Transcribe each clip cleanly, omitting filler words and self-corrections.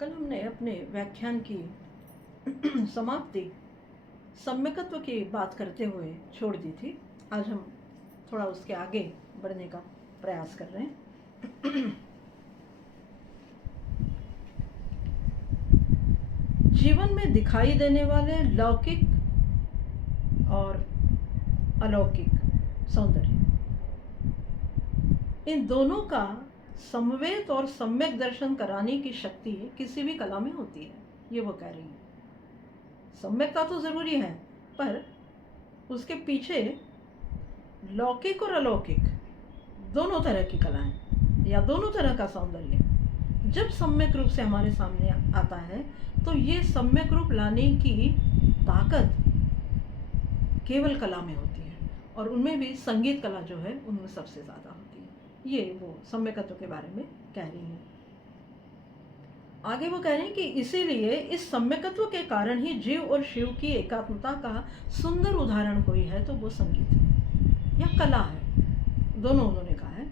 कल हमने अपने व्याख्यान की समाप्ति सम्यकत्व की बात करते हुए छोड़ दी थी। आज हम थोड़ा उसके आगे बढ़ने का प्रयास कर रहे हैं। जीवन में दिखाई देने वाले लौकिक और अलौकिक सौंदर्य, इन दोनों का समवेत और सम्यक दर्शन कराने की शक्ति किसी भी कला में होती है, ये वो कह रही है। सम्यकता तो जरूरी है, पर उसके पीछे लौकिक और अलौकिक दोनों तरह की कलाएं या दोनों तरह का सौंदर्य जब सम्यक रूप से हमारे सामने आता है, तो ये सम्यक रूप लाने की ताकत केवल कला में होती है, और उनमें भी संगीत कला जो है उनमें सबसे ज़्यादा होती है। ये वो सम्यकत्व के बारे में कह रही हैं। आगे वो कह रहे हैं कि इसीलिए इस सम्यकत्व के कारण ही जीव और शिव की एकात्मता का सुंदर उदाहरण कोई है तो वो संगीत है या कला है, दोनों उन्होंने कहा है।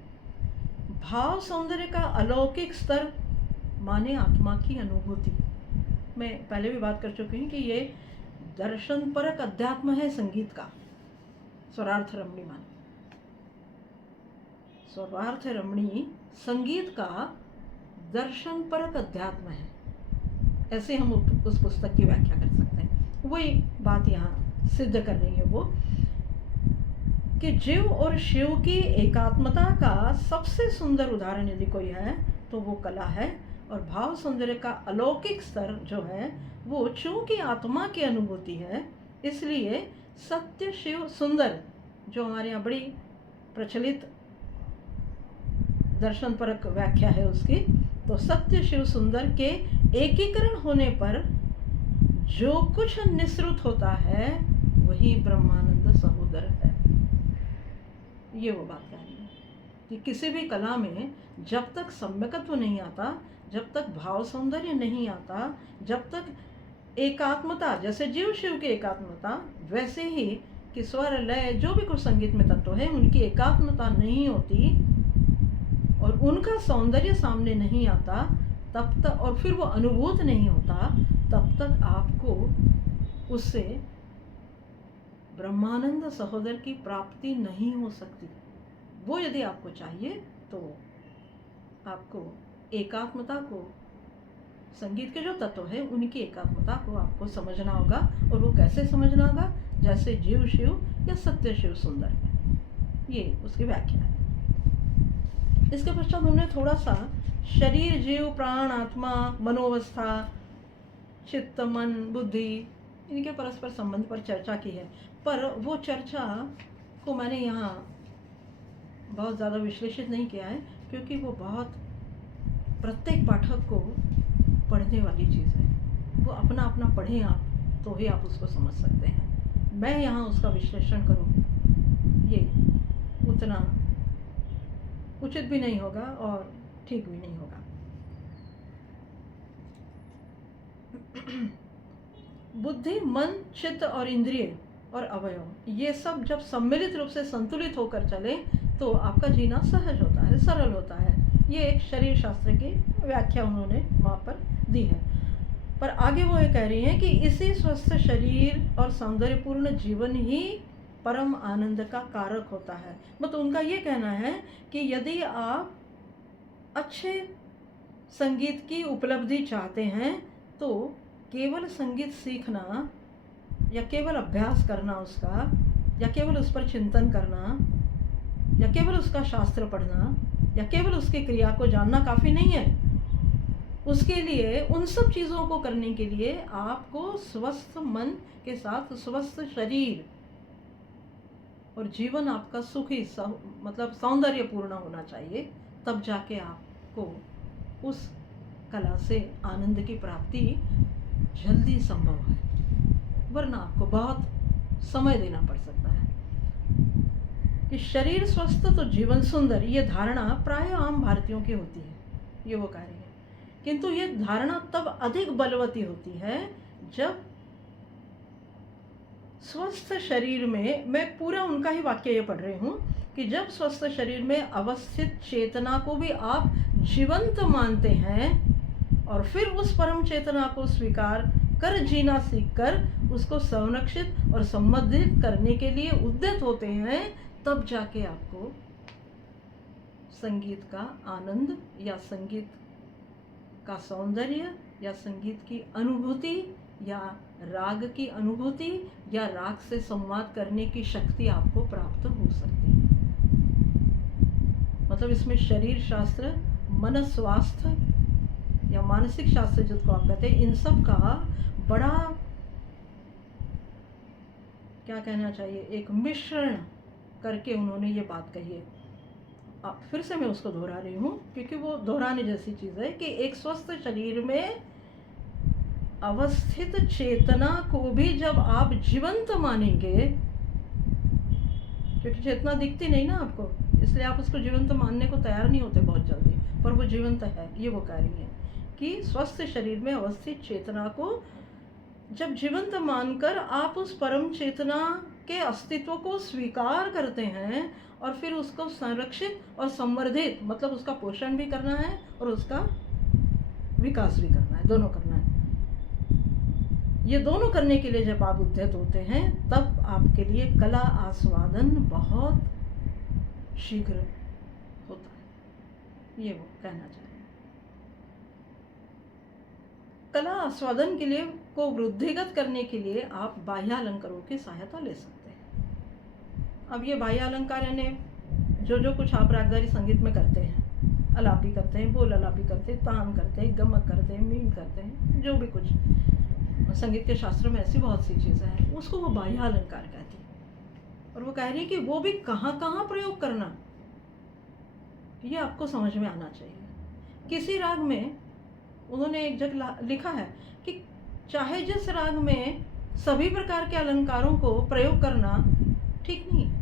भाव सौंदर्य का अलौकिक स्तर माने आत्मा की अनुभूति। मैं पहले भी बात कर चुकी हूँ कि ये दर्शन परक अध्यात्म है संगीत का, स्वरार्थ रमणी माने स्वरार्थ रमणी संगीत का दर्शन परक अध्यात्म है, ऐसे हम उस पुस्तक की व्याख्या कर सकते हैं। वही बात यहाँ सिद्ध कर रही है वो कि जीव और शिव की एकात्मता का सबसे सुंदर उदाहरण यदि कोई है तो वो कला है, और भाव सौंदर्य का अलौकिक स्तर जो है वो चूंकि आत्मा की अनुभूति है, इसलिए सत्य शिव सुंदर जो हमारे यहाँ बड़ी प्रचलित दर्शन परक व्याख्या है उसकी, तो सत्य शिव सुंदर के एकीकरण होने पर जो कुछ निसृत होता है वही ब्रह्मानंद सहोदर है। ये वो बात कह रही है कि किसी भी कला में जब तक सम्यकत्व नहीं आता, जब तक भाव सौंदर्य नहीं आता, जब तक एकात्मता, जैसे जीव शिव की एकात्मता, वैसे ही कि स्वर लय जो भी कुछ संगीत में तत्व है उनकी एकात्मता नहीं होती और उनका सौंदर्य सामने नहीं आता, तब तक, और फिर वो अनुभूत नहीं होता, तब तक आपको उससे ब्रह्मानंद सहोदर की प्राप्ति नहीं हो सकती। वो यदि आपको चाहिए तो आपको एकात्मता को, संगीत के जो तत्व है उनकी एकात्मता को आपको समझना होगा। और वो कैसे समझना होगा? जैसे जीव शिव या सत्य शिव सुंदर है। ये उसकी व्याख्या है। इसके पश्चात हमने थोड़ा सा शरीर, जीव, प्राण, आत्मा, मनोवस्था, चित्त, मन, बुद्धि, इनके परस्पर संबंध पर चर्चा की है, पर वो चर्चा को मैंने यहाँ बहुत ज़्यादा विश्लेषित नहीं किया है, क्योंकि वो बहुत प्रत्येक पाठक को पढ़ने वाली चीज़ है। वो अपना अपना पढ़ें आप, तो ही आप उसको समझ सकते हैं। मैं यहाँ उसका विश्लेषण करूँ ये उतना उचित भी नहीं होगा और ठीक भी नहीं होगा। बुद्धि, मन, चित्त और इंद्रिय और अवयव, ये सब जब सम्मिलित रूप से संतुलित होकर चले तो आपका जीना सहज होता है, सरल होता है। ये एक शरीर शास्त्र की व्याख्या उन्होंने वहाँ पर दी है। पर आगे वो ये कह रही हैं कि इसी स्वस्थ शरीर और सौंदर्यपूर्ण जीवन ही परम आनंद का कारक होता है। मतलब उनका ये कहना है कि यदि आप अच्छे संगीत की उपलब्धि चाहते हैं तो केवल संगीत सीखना या केवल अभ्यास करना उसका, या केवल उस पर चिंतन करना, या केवल उसका शास्त्र पढ़ना, या केवल उसकी क्रिया को जानना काफ़ी नहीं है। उसके लिए, उन सब चीज़ों को करने के लिए आपको स्वस्थ मन के साथ स्वस्थ शरीर और जीवन आपका सुखी, मतलब सौंदर्यपूर्ण होना चाहिए। तब जाके आपको उस कला से आनंद की प्राप्ति जल्दी संभव है, वरना आपको बहुत समय देना पड़ सकता है। कि शरीर स्वस्थ तो जीवन सुंदर, ये धारणा प्राय आम भारतीयों की होती है, ये वो कह रही है। किंतु ये धारणा तब अधिक बलवती होती है जब स्वस्थ शरीर में, मैं पूरा उनका ही वाक्य ये पढ़ रही हूँ, कि जब स्वस्थ शरीर में अवस्थित चेतना को भी आप जीवंत मानते हैं और फिर उस परम चेतना को स्वीकार कर जीना सीखकर उसको संरक्षित और संबंधित करने के लिए उद्यत होते हैं, तब जाके आपको संगीत का आनंद या संगीत का सौंदर्य या संगीत की अनुभूति या राग की अनुभूति या राग से संवाद करने की शक्ति आपको प्राप्त हो सकती है। मतलब इसमें शरीर शास्त्र, मन स्वास्थ्य या मानसिक शास्त्र जिसको आप कहते हैं, इन सब का बड़ा क्या कहना चाहिए, एक मिश्रण करके उन्होंने ये बात कही है। फिर से मैं उसको दोहरा रही हूँ क्योंकि वो दोहराने जैसी चीज़ है कि एक स्वस्थ शरीर में अवस्थित चेतना को भी जब आप जीवंत मानेंगे, क्योंकि चेतना दिखती नहीं ना आपको, इसलिए आप उसको जीवंत मानने को तैयार नहीं होते बहुत जल्दी, पर वो जीवंत है। ये वो कह रही हैं कि स्वस्थ शरीर में अवस्थित चेतना को जब जीवंत मानकर आप उस परम चेतना के अस्तित्व को स्वीकार करते हैं और फिर उसको संरक्षित और संवर्धित, मतलब उसका पोषण भी करना है और उसका विकास भी करना है, दोनों करना है। ये दोनों करने के लिए जब आप उद्यत होते हैं, तब आपके लिए कला आस्वादन बहुत शीघ्र होता है। ये वो कहना चाहिए। कला आस्वादन के लिए को वृद्धिगत करने के लिए आप बाह्य अलंकारों की सहायता ले सकते हैं। अब ये बाह्य अलंकार यानी जो कुछ आप रागदारी संगीत में करते हैं, अलापी करते हैं, बोल अलापी करते हैं, तान करते हैं, गमक करते हैं, मीन करते हैं, जो भी कुछ संगीत के शास्त्र में ऐसी बहुत सी चीज़ें हैं, उसको वो बाह्य अलंकार कहती है। और वो कह रही है कि वो भी कहाँ कहाँ प्रयोग करना, ये आपको समझ में आना चाहिए। किसी राग में उन्होंने एक जगह लिखा है कि चाहे जिस राग में सभी प्रकार के अलंकारों को प्रयोग करना ठीक नहीं है।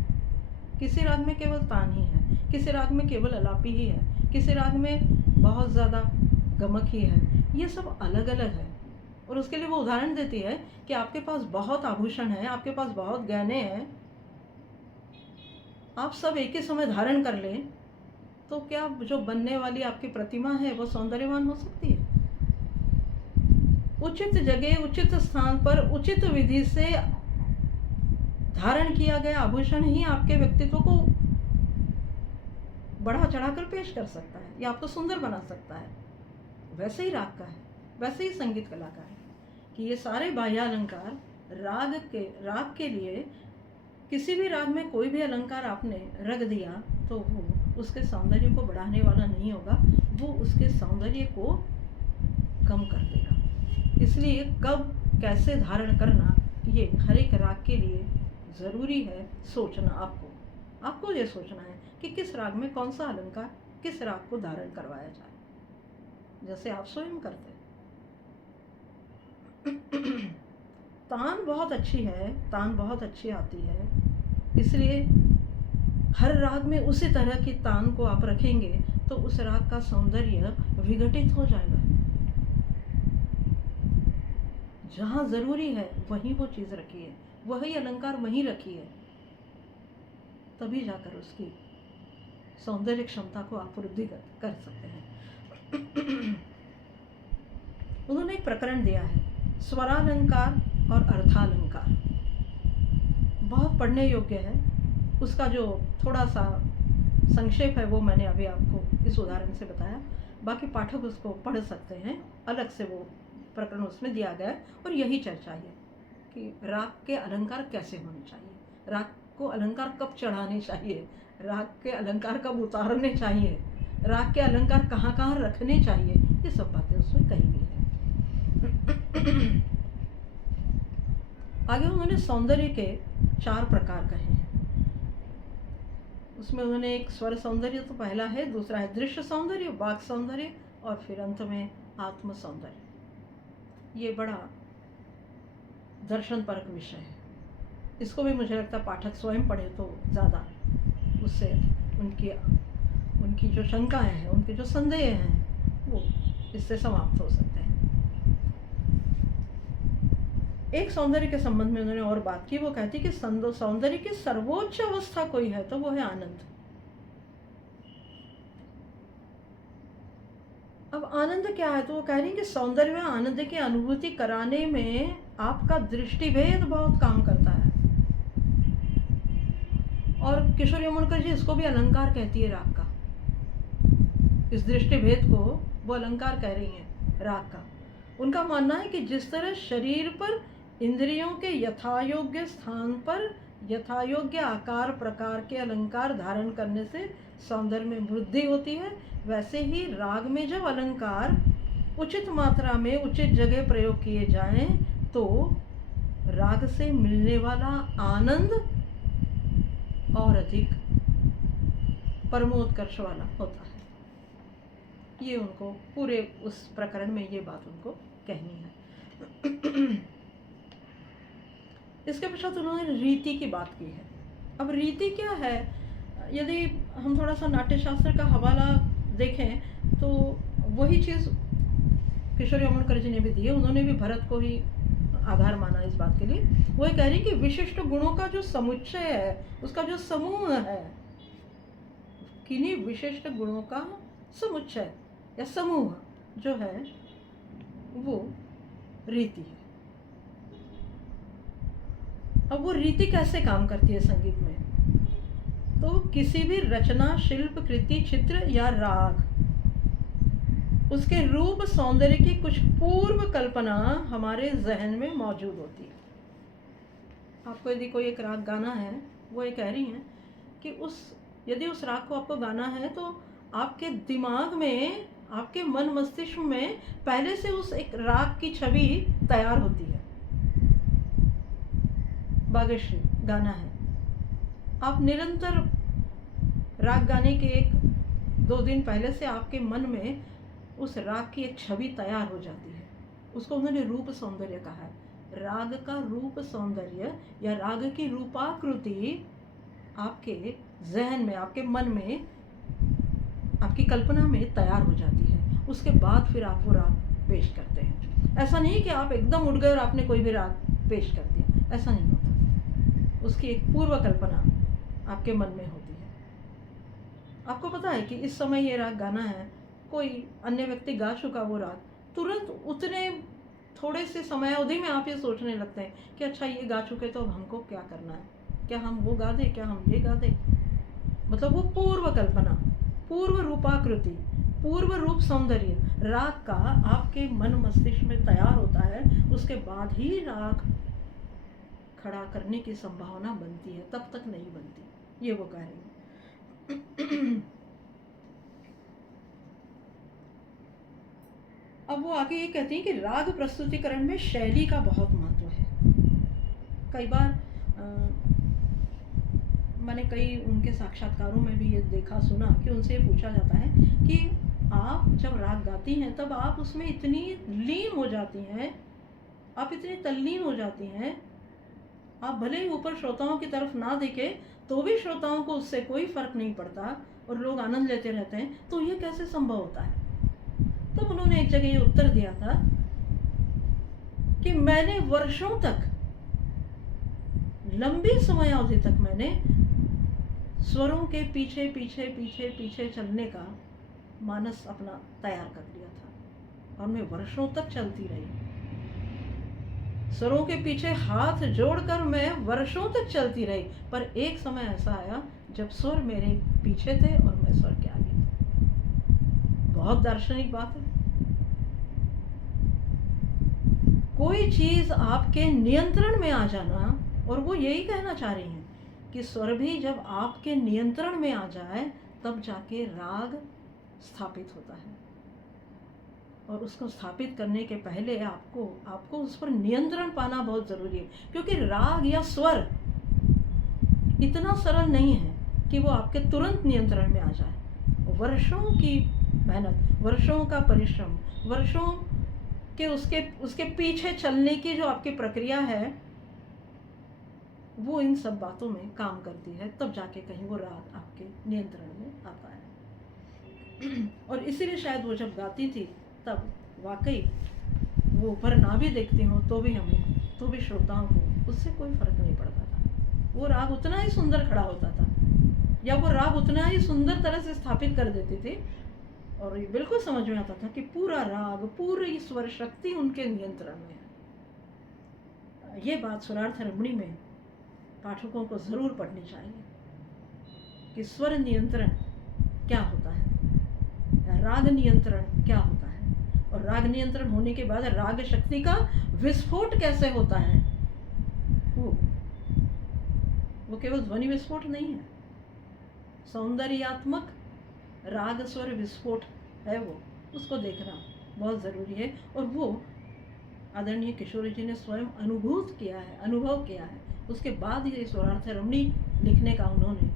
किसी राग में केवल तान ही है, किसी राग में केवल अलापी ही है, किसी राग में बहुत ज़्यादा गमक ही है। ये सब अलग अलग है। और उसके लिए वो उदाहरण देती है कि आपके पास बहुत आभूषण है, आपके पास बहुत गहने हैं, आप सब एक ही समय धारण कर लें तो क्या जो बनने वाली आपकी प्रतिमा है वो सौंदर्यवान हो सकती है? उचित जगह, उचित स्थान पर, उचित विधि से धारण किया गया आभूषण ही आपके व्यक्तित्व को बढ़ा चढ़ाकर पेश कर सकता है या आपको सुंदर बना सकता है। वैसे ही राग का है, वैसे ही संगीत कला का है कि ये सारे बाह्य अलंकार राग के लिए, किसी भी राग में कोई भी अलंकार आपने रख दिया तो वो उसके सौंदर्य को बढ़ाने वाला नहीं होगा, वो उसके सौंदर्य को कम कर देगा। इसलिए कब कैसे धारण करना, ये हर एक राग के लिए ज़रूरी है सोचना। आपको ये सोचना है कि किस राग में कौन सा अलंकार किस राग को धारण करवाया जाए, जैसे आप स्वयं करते हैं। तान बहुत अच्छी है, तान बहुत अच्छी आती है, इसलिए हर राग में उसी तरह की तान को आप रखेंगे तो उस राग का सौंदर्य विघटित हो जाएगा। जहाँ ज़रूरी है वहीं वो चीज़ रखी है, वही अलंकार वहीं रखी है, तभी जाकर उसकी सौंदर्य क्षमता को आप वृद्धिगत कर सकते हैं। उन्होंने एक प्रकरण दिया है, स्वरालंकार और अर्थालंकार। बहुत पढ़ने योग्य है। उसका जो थोड़ा सा संक्षेप है वो मैंने अभी आपको इस उदाहरण से बताया। बाकी पाठक उसको पढ़ सकते हैं, अलग से वो प्रकरण उसमें दिया गया है। और यही चर्चा है कि राग के अलंकार कैसे होने चाहिए, राग को अलंकार कब चढ़ाने चाहिए, राग के अलंकार कब उतारने चाहिए, राग के अलंकार कहाँ कहाँ रखने चाहिए, ये सब बातें उसमें कही गई है। आगे उन्होंने सौंदर्य के 4 प्रकार कहे हैं। उसमें उन्होंने एक स्वर सौंदर्य तो पहला है, दूसरा है दृश्य सौंदर्य, वाक् सौंदर्य, और फिर अंत में आत्म सौंदर्य। ये बड़ा दर्शन परक विषय है। इसको भी मुझे लगता है पाठक स्वयं पढ़े तो ज़्यादा उससे उनकी जो शंकाएं हैं, उनके जो संदेह हैं, वो इससे समाप्त हो सकते हैं। एक सौंदर्य के संबंध में उन्होंने और बात की। वो कहती कि सौंदर्य की सर्वोच्च अवस्था कोई है तो वो है आनंद। अब आनंद क्या है? तो वो कह रही हैं कि सौंदर्य में आनंद की अनुभूति कराने में आपका दृष्टिभेद बहुत काम करता है। और किशोरी अमोणकर जी इसको भी अलंकार कहती है राग का। इस दृष्टिभेद को वो अलंकार कह रही हैं राग का। उनका मानना है कि जिस तरह शरीर पर इंद्रियों के यथायोग्य स्थान पर यथायोग्य आकार प्रकार के अलंकार धारण करने से सौंदर्य में वृद्धि होती है, वैसे ही राग में जब अलंकार उचित मात्रा में उचित जगह प्रयोग किए जाएं तो राग से मिलने वाला आनंद और अधिक परमोत्कर्ष वाला होता है। ये उनको पूरे उस प्रकरण में ये बात उनको कहनी है। इसके पश्चात उन्होंने रीति की बात की है। अब रीति क्या है? यदि हम थोड़ा सा नाट्यशास्त्र का हवाला देखें तो वही चीज़ किशोरी अमोणकर जी ने भी दी है। उन्होंने भी भरत को ही आधार माना इस बात के लिए। वो ये कह रही कि विशिष्ट गुणों का जो समुच्चय है, उसका जो समूह है, किन्हीं विशिष्ट गुणों का समुच्चय या समूह जो है वो रीति है। अब वो रीति कैसे काम करती है संगीत में? तो किसी भी रचना, शिल्प, कृति, चित्र या राग, उसके रूप सौंदर्य की कुछ पूर्व कल्पना हमारे जहन में मौजूद होती है। आपको यदि कोई एक राग गाना है, वो ये कह रही हैं कि यदि उस राग को आपको गाना है तो आपके दिमाग में, आपके मन मस्तिष्क में पहले से उस एक राग की छवि तैयार होती है। बागेश्री गाना है, आप निरंतर राग गाने के 1-2 दिन पहले से आपके मन में उस राग की एक छवि तैयार हो जाती है। उसको उन्होंने रूप सौंदर्य कहा है। राग का रूप सौंदर्य या राग की रूपाकृति आपके जहन में, आपके मन में, आपकी कल्पना में तैयार हो जाती है। उसके बाद फिर आप वो राग पेश करते हैं। ऐसा नहीं कि आप एकदम उठ गए और आपने कोई भी राग पेश कर दिया, ऐसा नहीं होता। उसकी एक पूर्व कल्पना आपके मन में होती है। आपको पता है कि इस समय ये राग गाना है, कोई अन्य व्यक्ति गा चुका वो राग, तुरंत उतने थोड़े से समय अवधि में आप ये सोचने लगते हैं कि अच्छा ये गा चुके तो अब हमको क्या करना है, क्या हम वो गा दें, क्या हम ये गा दें। मतलब वो पूर्व कल्पना, पूर्व रूपाकृति, पूर्व रूप सौंदर्य राग का आपके मन मस्तिष्क में तैयार होता है। उसके बाद ही राग खड़ा करने की संभावना बनती है, तब तक नहीं बनती। ये वो कह रही है। अब वो आगे ये कहती हैं कि राग प्रस्तुतिकरण में शैली का बहुत महत्व है। कई बार मैंने कई उनके साक्षात्कारों में भी ये देखा सुना कि उनसे ये पूछा जाता है कि आप जब राग गाती हैं तब आप उसमें इतनी लीन हो जाती हैं, आप इतनी तल्लीन हो जाती हैं, आप भले ही ऊपर श्रोताओं की तरफ ना देखें तो भी श्रोताओं को उससे कोई फर्क नहीं पड़ता और लोग आनंद लेते रहते हैं, तो ये कैसे संभव होता है? तो उन्होंने एक जगह ये उत्तर दिया था कि मैंने वर्षों तक, लंबी समय अवधि तक मैंने स्वरों के पीछे पीछे पीछे पीछे चलने का मानस अपना तैयार कर लिया था और मैं वर्षों तक चलती रही। स्वरों के पीछे हाथ जोड़कर मैं वर्षों तक चलती रही, पर एक समय ऐसा आया जब स्वर मेरे पीछे थे और मैं स्वर के आगे थी। बहुत दार्शनिक बात है। कोई चीज आपके नियंत्रण में आ जाना, और वो यही कहना चाह रही हैं कि स्वर भी जब आपके नियंत्रण में आ जाए तब जाके राग स्थापित होता है। और उसको स्थापित करने के पहले आपको उस पर नियंत्रण पाना बहुत ज़रूरी है, क्योंकि राग या स्वर इतना सरल नहीं है कि वो आपके तुरंत नियंत्रण में आ जाए। वर्षों की मेहनत, वर्षों का परिश्रम, वर्षों के उसके पीछे चलने की जो आपकी प्रक्रिया है, वो इन सब बातों में काम करती है, तब जाके कहीं वो राग आपके नियंत्रण में आता है। और इसीलिए शायद वो जब गाती थी तब वाकई वो ऊपर ना भी देखती हो तो भी श्रोताओं को उससे कोई फर्क नहीं पड़ता था। वो राग उतना ही सुंदर खड़ा होता था, या वो राग उतना ही सुंदर तरह से स्थापित कर देती थी और ये बिल्कुल समझ में आता था कि पूरा राग, पूरी स्वर शक्ति उनके नियंत्रण में है। ये बात स्वरार्थ रमणी में पाठकों को ज़रूर पढ़नी चाहिए कि स्वर नियंत्रण क्या होता है, राग नियंत्रण क्या होता है, और राग नियंत्रण होने के बाद राग शक्ति का विस्फोट कैसे होता है। वो केवल ध्वनि विस्फोट नहीं है, सौंदर्यात्मक राग स्वर विस्फोट है वो, उसको देखना बहुत ज़रूरी है। और वो आदरणीय किशोरी जी ने स्वयं अनुभव किया है, उसके बाद ये स्वरार्थ रमणी लिखने का उन्होंने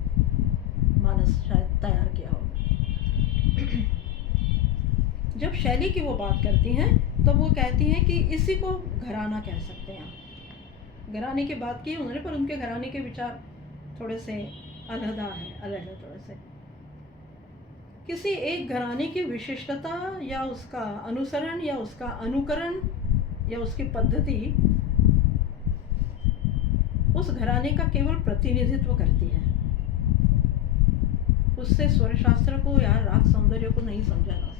मानस शायद तैयार किया होगा। जब शैली की वो बात करती हैं तब वो कहती हैं कि इसी को घराना कह सकते हैं आप। घराने की बात की उन्होंने, पर उनके घराने के विचार थोड़े से अलग है थोड़े से। किसी एक घराने की विशिष्टता या उसका अनुसरण या उसका अनुकरण या उसकी पद्धति उस घराने का केवल प्रतिनिधित्व करती है, उससे स्वर शास्त्र को या राग सौंदर्य को नहीं समझा जा सकता।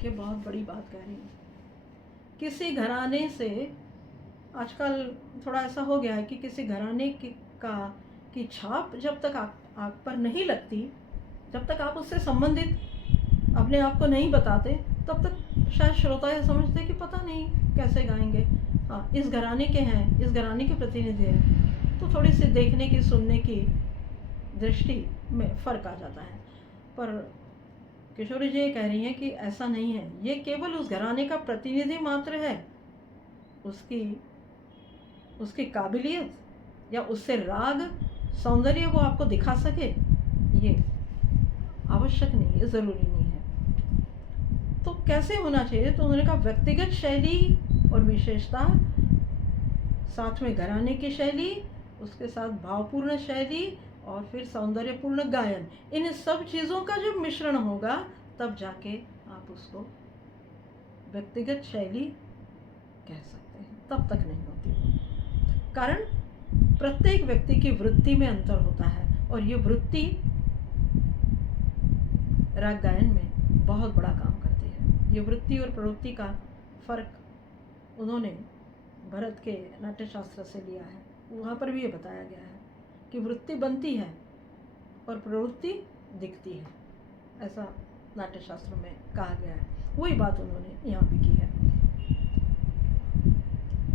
कि बहुत बड़ी बात कह रही हूँ। किसी घराने से आजकल थोड़ा ऐसा हो गया है कि किसी घराने की छाप जब तक आप पर नहीं लगती, जब तक आप उससे संबंधित अपने आप को नहीं बताते, तब तक शायद श्रोता ये समझते कि पता नहीं कैसे गाएंगे, हाँ इस घराने के हैं, इस घराने के प्रतिनिधि हैं, तो थोड़ी सी देखने की, सुनने की दृष्टि में फ़र्क आ जाता है। पर किशोरी जी कह रही हैं कि ऐसा नहीं है, ये केवल उस घराने का प्रतिनिधि मात्र है। उसकी काबिलियत या उससे राग सौंदर्य वो आपको दिखा सके, ये आवश्यक नहीं है, ज़रूरी नहीं है। तो कैसे होना चाहिए? तो उन्होंने कहा व्यक्तिगत शैली और विशेषता, साथ में घराने की शैली, उसके साथ भावपूर्ण शैली और फिर सौंदर्यपूर्ण गायन, इन सब चीज़ों का जब मिश्रण होगा तब जाके आप उसको व्यक्तिगत शैली कह सकते हैं, तब तक नहीं होती। कारण प्रत्येक व्यक्ति की वृत्ति में अंतर होता है और ये वृत्ति राग गायन में बहुत बड़ा काम करती है। ये वृत्ति और प्रवृत्ति का फर्क उन्होंने भरत के नाट्यशास्त्र से लिया है, वहाँ पर भी ये बताया गया है कि वृत्ति बनती है और प्रवृत्ति दिखती है, ऐसा नाट्यशास्त्र में कहा गया है। वही बात उन्होंने यहाँ भी की है।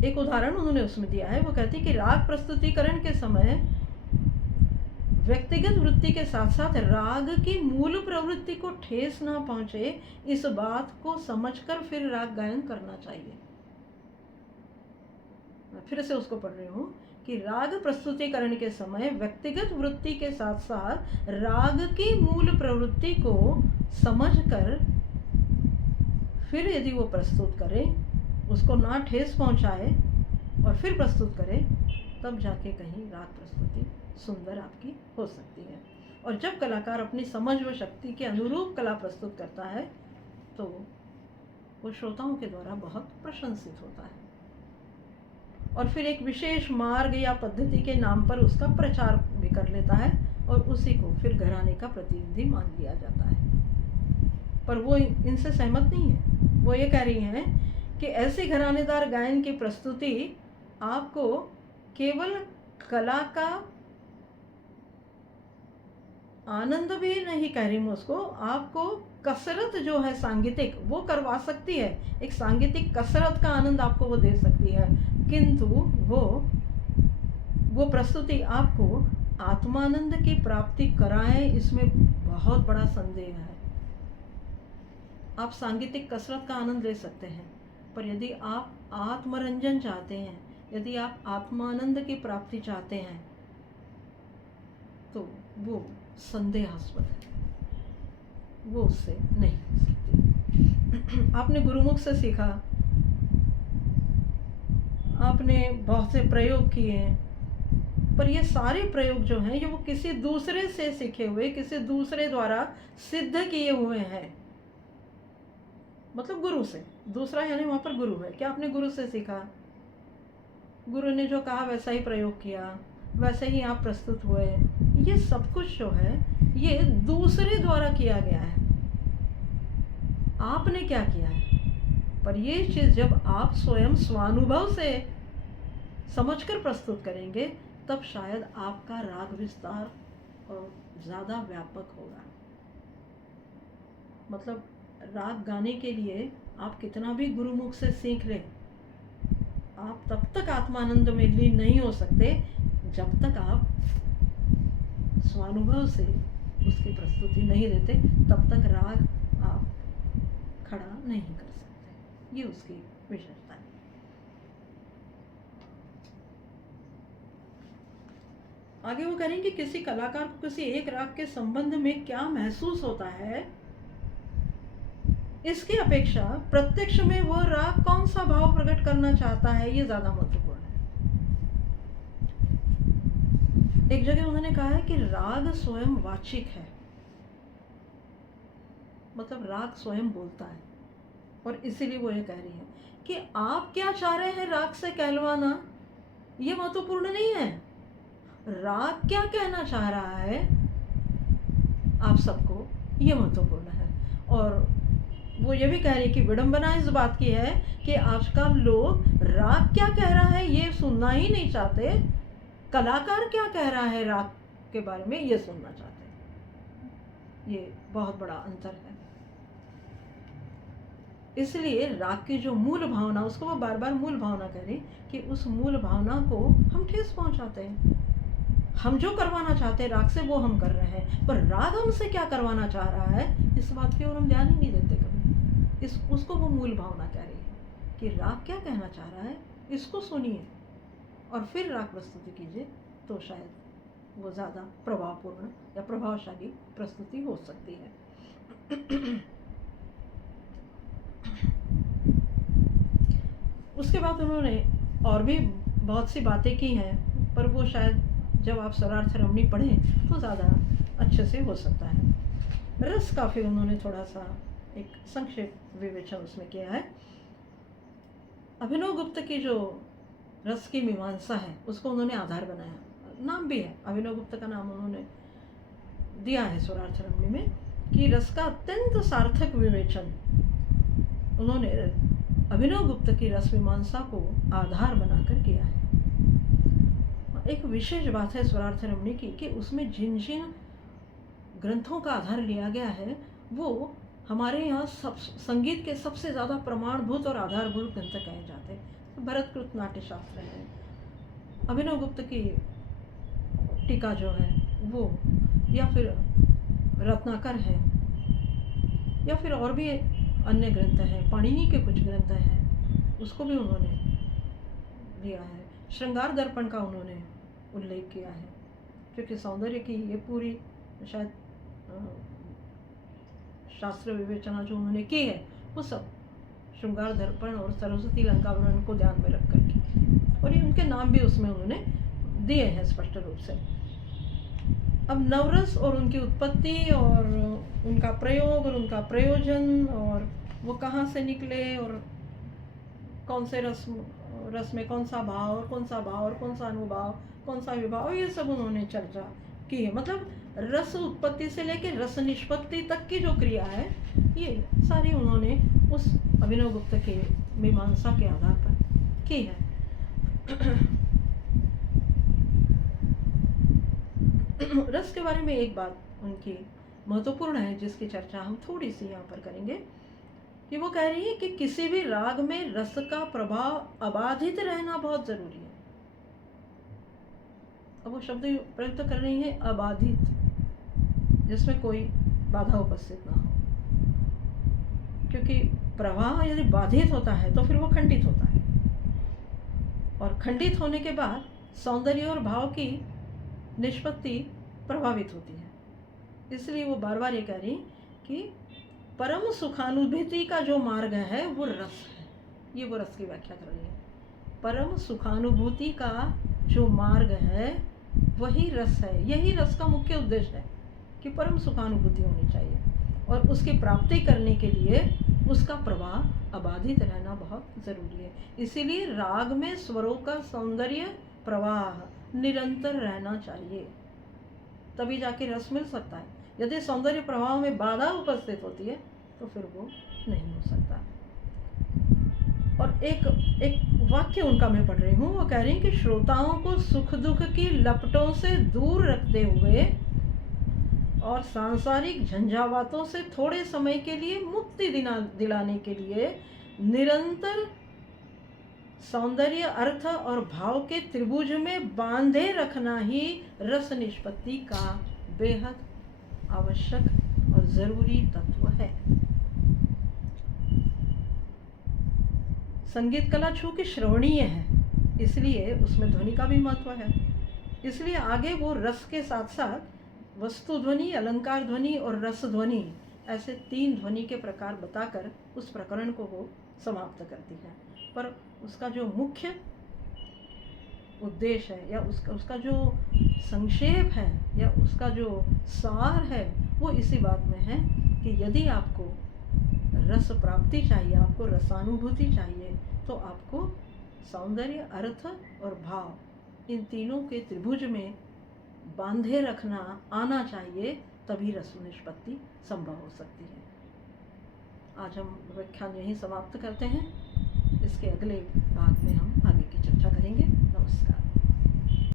एक उदाहरण उन्होंने उसमें दिया है, वो कहती कि राग प्रस्तुतिकरण के समय व्यक्तिगत वृत्ति के साथ साथ राग की मूल प्रवृत्ति को ठेस ना पहुंचे, इस बात को समझकर फिर राग गायन करना चाहिए। मैं फिर से उसको पढ़ रही हूँ कि राग प्रस्तुतिकरण के समय व्यक्तिगत वृत्ति के साथ साथ राग की मूल प्रवृत्ति को समझकर फिर यदि वो प्रस्तुत करे, उसको ना ठेस पहुंचाए और फिर प्रस्तुत करे, तब जाके कहीं राग प्रस्तुति सुंदर आपकी हो सकती है। और जब कलाकार अपनी समझ व शक्ति के अनुरूप कला प्रस्तुत करता है तो वो श्रोताओं के द्वारा बहुत प्रशंसित होता है और फिर एक विशेष मार्ग या पद्धति के नाम पर उसका प्रचार भी कर लेता है और उसी को फिर घराने का प्रतिनिधि मान लिया जाता है। पर वो इनसे सहमत नहीं है। वो ये कह रही हैं कि ऐसे घरानेदार गायन की प्रस्तुति आपको केवल कला का आनंद भी नहीं कह रही मैं उसको, आपको कसरत जो है सांगीतिक वो करवा सकती है, एक सांगीतिक कसरत का आनंद आपको वो दे सकती है, किंतु वो प्रस्तुति आपको आत्मानंद की प्राप्ति कराए, इसमें बहुत बड़ा संदेह है। आप सांगीतिक कसरत का आनंद ले सकते हैं, पर यदि आप आत्मरंजन चाहते हैं, यदि आप आत्मानंद की प्राप्ति चाहते हैं, तो वो संदेहास्पद है, वो उससे नहीं हो सकती। आपने गुरुमुख से सीखा, आपने बहुत से प्रयोग किए हैं, पर ये सारे प्रयोग जो हैं ये वो किसी दूसरे से सीखे हुए, किसी दूसरे द्वारा सिद्ध किए हुए हैं, मतलब गुरु से। दूसरा यानी वहाँ पर गुरु है। क्या आपने गुरु से सीखा? गुरु ने जो कहा वैसा ही प्रयोग किया, वैसे ही आप प्रस्तुत हुए। ये सब कुछ जो है ये दूसरे द्वारा किया गया है, आपने क्या किया है। पर ये चीज़ जब आप स्वयं स्वानुभव से समझकर प्रस्तुत करेंगे तब शायद आपका राग विस्तार और ज़्यादा व्यापक होगा। मतलब राग गाने के लिए आप कितना भी गुरुमुख से सीख लें, आप तब तक आत्मानंद में लीन नहीं हो सकते जब तक आप स्वानुभव से उसकी प्रस्तुति नहीं देते, तब तक राग आप खड़ा नहीं कर सकते। ये उसकी विशेषता है। आगे वो करेंगे किसी कलाकार को किसी एक राग के संबंध में क्या महसूस होता है, इसकी अपेक्षा प्रत्यक्ष में वह राग कौन सा भाव प्रकट करना चाहता है, ये ज्यादा महत्वपूर्ण है। एक जगह उन्होंने कहा है कि राग स्वयं वाचिक है, मतलब राग स्वयं बोलता है। और इसीलिए वो ये कह रही है कि आप क्या चाह रहे हैं राग से कहलवाना, ये महत्वपूर्ण नहीं है। राग क्या कहना चाह रहा है आप सबको, ये महत्वपूर्ण है। और वो ये भी कह रही है कि विडंबना इस बात की है कि आजकल लोग राग क्या कह रहा है ये सुनना ही नहीं चाहते, कलाकार क्या कह रहा है राग के बारे में ये सुनना चाहते हैं। ये बहुत बड़ा अंतर है। इसलिए राग की जो मूल भावना, उसको वो बार बार मूल भावना कह रही कि उस मूल भावना को हम ठेस पहुंचाते हैं। हम जो करवाना चाहते हैं राग से वो हम कर रहे हैं, पर राग हमसे क्या करवाना चाह रहा है इस बात की ओर हम ध्यान ही नहीं देते कभी। उसको वो मूल भावना कह रही है कि राग क्या कहना चाह रहा है, इसको सुनिए और फिर राग प्रस्तुति कीजिए, तो शायद वो ज़्यादा प्रभावपूर्ण या प्रभावशाली प्रस्तुति हो सकती है। उसके बाद उन्होंने और भी बहुत सी बातें की हैं, पर वो शायद जब आप स्वरार्थ रमणी पढ़ें तो ज़्यादा अच्छे से हो सकता है। रस का फिर उन्होंने थोड़ा सा एक संक्षेप विवेचन उसमें किया है। अभिनव गुप्त की जो रस की मीमांसा है उसको उन्होंने आधार बनाया, नाम भी है अभिनव गुप्त का नाम उन्होंने दिया है स्वरार्थ रमणी में, कि रस का अत्यंत सार्थक विवेचन उन्होंने अभिनव गुप्त की रस मीमांसा को आधार बनाकर किया है। एक विशेष बात है स्वरार्थ रमणी की कि उसमें जिन जिन ग्रंथों का आधार लिया गया है वो हमारे यहाँ संगीत के सबसे ज़्यादा प्रमाणभूत और आधारभूत ग्रंथ कहे जाते हैं। भरतकृत नाट्य शास्त्र है, अभिनव गुप्त की टीका जो है वो, या फिर रत्नाकर है, या फिर और भी अन्य ग्रंथ हैं, पाणिनि के कुछ ग्रंथ हैं, उसको भी उन्होंने लिया है। श्रृंगार दर्पण का उन्होंने उल्लेख किया है, क्योंकि सौंदर्य की ये पूरी शायद शास्त्र विवेचना जो उन्होंने की है वो सब श्रृंगार दर्पण और सरस्वती लंकावरण को ध्यान में रख करके, और ये उनके नाम भी उसमें उन्होंने दिए हैं स्पष्ट रूप से। अब नवरस और उनकी उत्पत्ति और उनका प्रयोग और उनका प्रयोजन और वो कहाँ से निकले और कौन से रस में कौन सा भाव और कौन सा भाव और कौन सा अनुभाव कौन सा विभाव, ये सब उन्होंने चर्चा की है। मतलब रस उत्पत्ति से लेकर रस निष्पत्ति तक की जो क्रिया है ये सारी उन्होंने उस अभिनव गुप्त के मीमांसा के आधार पर की है। रस के बारे में एक बात उनकी महत्वपूर्ण है जिसकी चर्चा हम थोड़ी सी यहाँ पर करेंगे, कि वो कह रही है कि किसी भी राग में रस का प्रभाव अबाधित रहना बहुत जरूरी है। अब वो शब्द प्रयुक्त कर रही है अबाधित, जिसमें कोई बाधा उपस्थित ना हो, क्योंकि प्रवाह यदि बाधित होता है तो फिर वो खंडित होता है, और खंडित होने के बाद सौंदर्य और भाव की निष्पत्ति प्रभावित होती है। इसलिए वो बार बार ये कह रही कि परम सुखानुभूति का जो मार्ग है वो रस है। ये वो रस की व्याख्या कर रही है। परम सुखानुभूति का जो मार्ग है वही रस है। यही रस का मुख्य उद्देश्य है कि परम सुखानुभूति होनी चाहिए, और उसकी प्राप्ति करने के लिए उसका प्रवाह अबाधित रहना बहुत ज़रूरी है। इसीलिए राग में स्वरों का सौंदर्य प्रवाह निरंतर रहना चाहिए, तभी जाके रस मिल सकता है। यदि सौंदर्य प्रवाह में बाधा उपस्थित होती है तो फिर वो नहीं हो सकता। और एक वाक्य उनका मैं पढ़ रही हूँ, वो कह रही हैं कि श्रोताओं को सुख दुख की लपटों से दूर रखते हुए और सांसारिक झंझावातों से थोड़े समय के लिए मुक्ति दिलाने के लिए निरंतर सौंदर्य, अर्थ और भाव के त्रिभुज में बांधे रखना ही रस निष्पत्ति का बेहद आवश्यक और जरूरी तत्व है। संगीत कला चूंकि श्रवणीय है, इसलिए उसमें ध्वनि का भी महत्व है। इसलिए आगे वो रस के साथ साथ वस्तु ध्वनि, अलंकार ध्वनि और रस ध्वनि, ऐसे 3 ध्वनि के प्रकार बताकर उस प्रकरण को वो समाप्त करती है। पर उसका जो मुख्य उद्देश्य है या उसका जो संक्षेप है या उसका जो सार है, वो इसी बात में है कि यदि आपको रस प्राप्ति चाहिए, आपको रसानुभूति चाहिए, तो आपको सौंदर्य, अर्थ और भाव, इन तीनों के त्रिभुज में बांधे रखना आना चाहिए, तभी रस निष्पत्ति संभव हो सकती है। आज हम व्याख्यान यहीं समाप्त करते हैं। इसके अगले भाग में हम आगे की चर्चा करेंगे। नमस्कार।